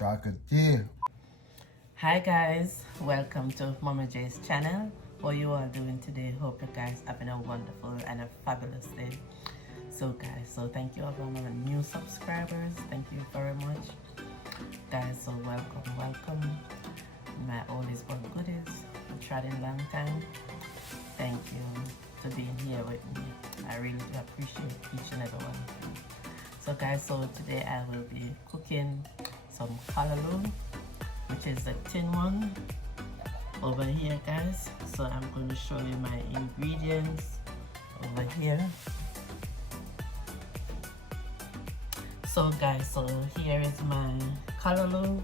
chocolate tea. Hi guys, welcome to Mama J's channel. How you all doing today? Hope you guys having a wonderful and a fabulous day. So thank you all for my new subscribers. Thank you very much. Guys, so welcome. My oldies but goodies. I've tried in a long time. Thank you for being here with me. I really do appreciate each and every one of you. So guys, so today I will be cooking some callaloo, which is the tin one over here, guys. So I'm going to show you my ingredients over here. So guys, so here is my callaloo.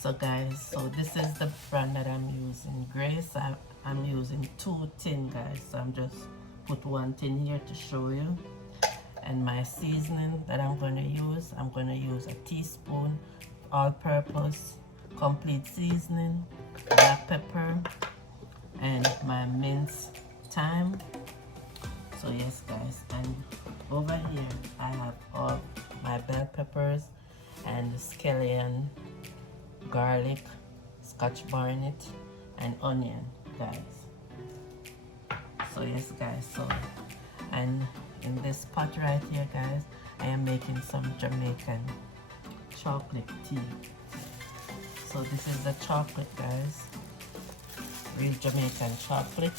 So guys, so this is the brand that I'm using, Grace. I'm using 2 tin, guys. So I'm just put 1 tin here to show you. And my seasoning that I'm going to use a teaspoon all-purpose complete seasoning, black pepper, and my minced thyme. So yes guys, and over here I have all my bell peppers and scallion, garlic, Scotch bonnet, and onion, guys. So yes guys, so and in this pot right here, guys, I am making some Jamaican chocolate tea. So this is the chocolate, guys, real Jamaican chocolate,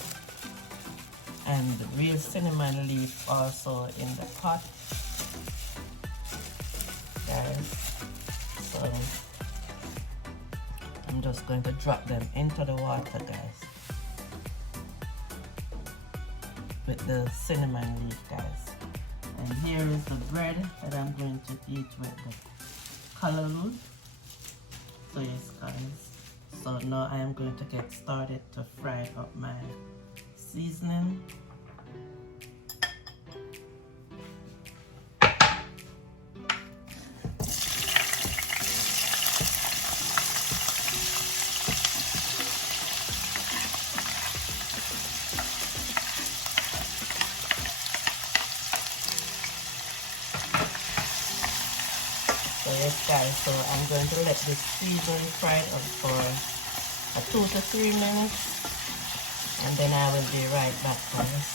and real cinnamon leaf also in the pot, guys. So I'm just going to drop them into the water, guys, with the cinnamon leaf, guys. And here is the bread that I'm going to eat with the callaloo. So yes guys, so now I am going to get started to fry up my seasoning. So yes guys, so I'm going to let this season fry up for 2 to 3 minutes, and then I will be right back, guys.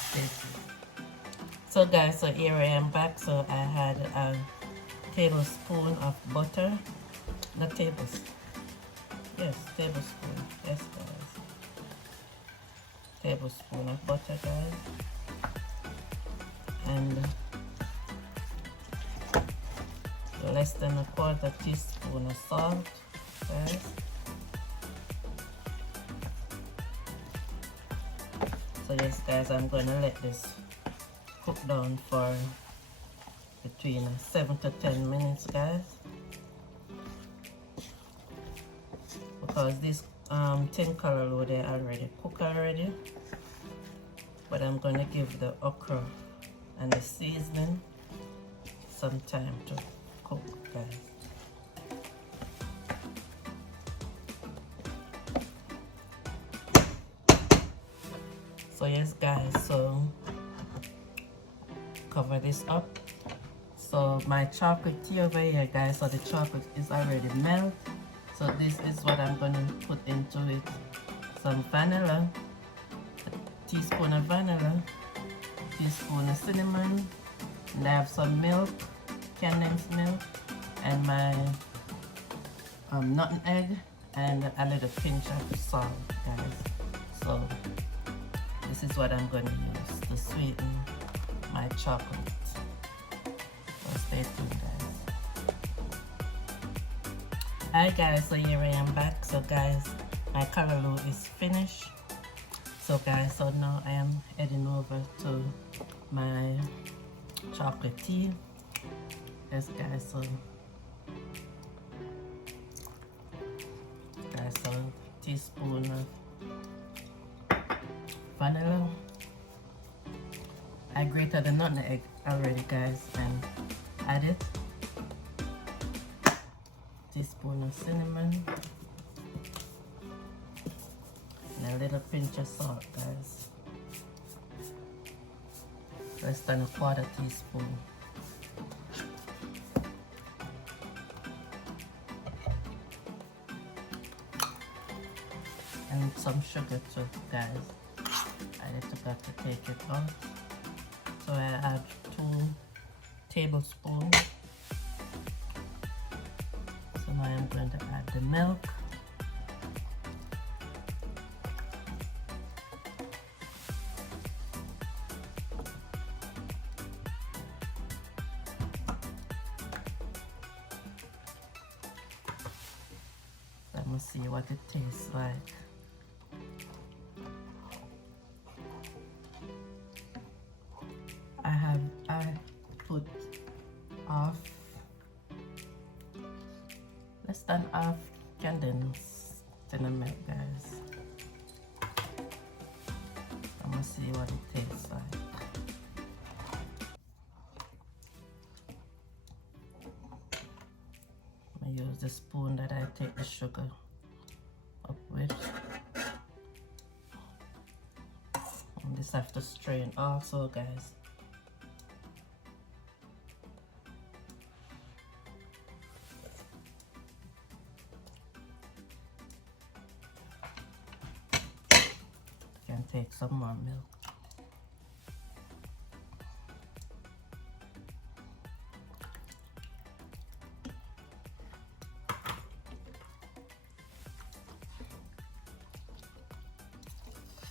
So guys, so here I am back. So I had a tablespoon of butter, not tablespoon, yes, tablespoon, yes guys, tablespoon of butter, guys, and less than a 1/4 teaspoon of salt, guys. So yes guys, I'm going to let this cook down for between 7 to 10 minutes, guys, because this tin callaloo, they already cooked already, but I'm going to give the okra and the seasoning some time to cook, guys. So yes guys, so cover this up. So my chocolate tea over here, guys, so the chocolate is already melted. So this is what I'm gonna put into it: some vanilla, a teaspoon of vanilla, teaspoon of cinnamon, and I have some milk, condensed milk, and my nutmeg, and a little pinch of salt, guys. So this is what I'm going to use to sweeten my chocolate. So stay tuned, guys. Hi guys, so here I am back. So guys, my callaloo is finished. So guys, so now I am heading over to my chocolate tea. Yes guys, so teaspoon of vanilla. I grated the nutmeg already, guys, and added teaspoon of cinnamon and a little pinch of salt, guys. Less than a 1/4 teaspoon. put some sugar too, guys. I forgot to take it out. So I add 2 tablespoons. So now I'm going to add the milk. Let me see what it tastes like. I put less than half condensed in the milk, guys. I'm gonna see what it tastes like. I use the spoon that I take the sugar up with. And this have to strain also, guys. Can take some more milk.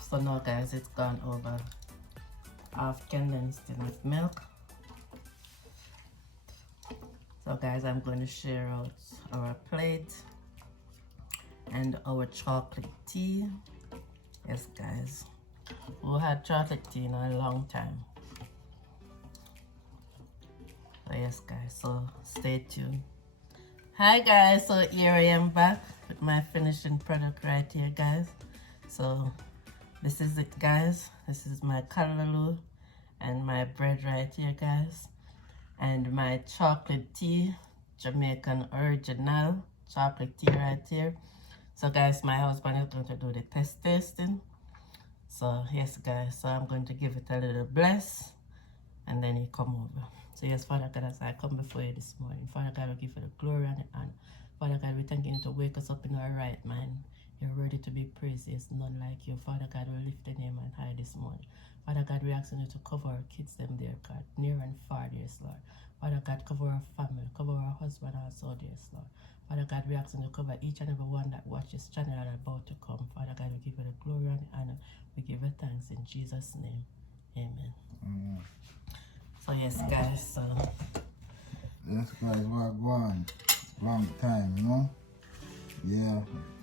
So now, guys, it's gone over half condensed in with milk. So guys, I'm going to share out our plate and our chocolate tea. Yes, guys, we had chocolate tea in a long time. So yes, guys, so stay tuned. Hi guys, so here I am back with my finishing product right here, guys. So this is it, guys. This is my callaloo and my bread right here, guys, and my chocolate tea, Jamaican original chocolate tea right here. So guys, my husband is going to do the test tasting. So yes, guys, so I'm going to give it a little bless and then he come over. So yes, Father God, as I come before you this morning, Father God, we give you the glory and the honor. Father God, we thank you to wake us up in our right mind. You're ready to be praised. There's none like you. Father God, we lift the name on high this morning. Father God, we asking you to cover our kids, them there, God, near and far, yes, Lord. Father God, cover our family, cover our husband also, yes, Lord. Father God, we asking you to cover each and every one that watches channel and about to come. Father God, we give you the glory and the honor. We give you thanks in Jesus' name. Amen. So yes, guys, so yes, guys, we're going long time, you know. Yeah,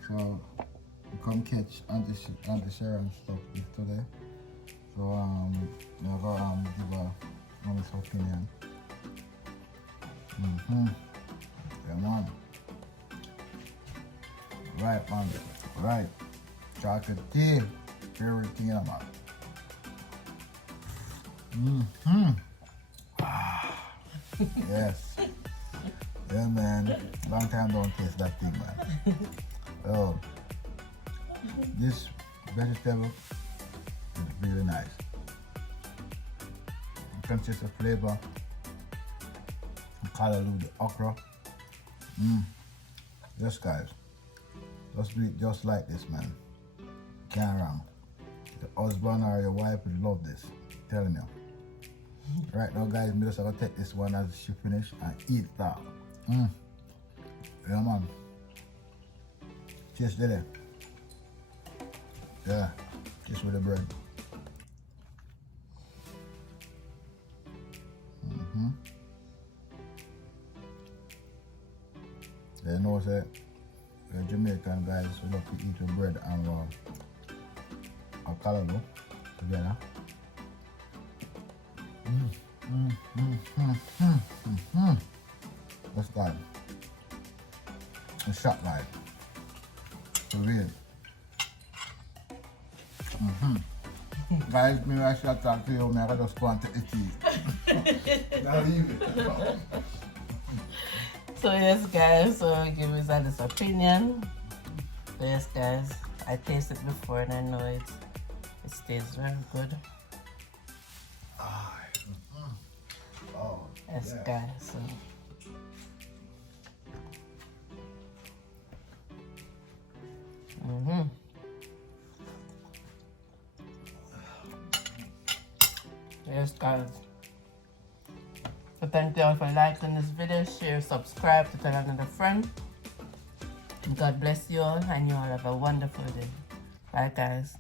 so we come catch Auntie Sharon stuff today. So we're gonna give a honest opinion. Come on. Right, man. Right. Chocolate tea. Favorite tea, man. Yes. Yeah, man. Long time don't taste that thing, man. Oh, this vegetable is really nice. It consists of flavor. Callaloo, the okra. Yes, guys. Just do it just like this, man. Can't wrong. Your husband or your wife will love this. I'm telling you. Right now, guys, I'm just gonna take this one as she finish and eat that. Yeah, man. Cheers, Dede. Yeah, cheers with the bread. They know that the Jamaican guys we love to eat with bread and a callaloo together. That's good. A shot light. For real. Guys, maybe I should talk to you, I just go and take the tea. Now leave it. So yes, guys, so I give us this opinion. So yes, guys, I tasted it before and I know it tastes very good. Oh, yes, yeah. Guys, so Yes, guys. So thank you all for liking this video, share, subscribe to tell another friend. God bless you all, and you all have a wonderful day. Bye, guys.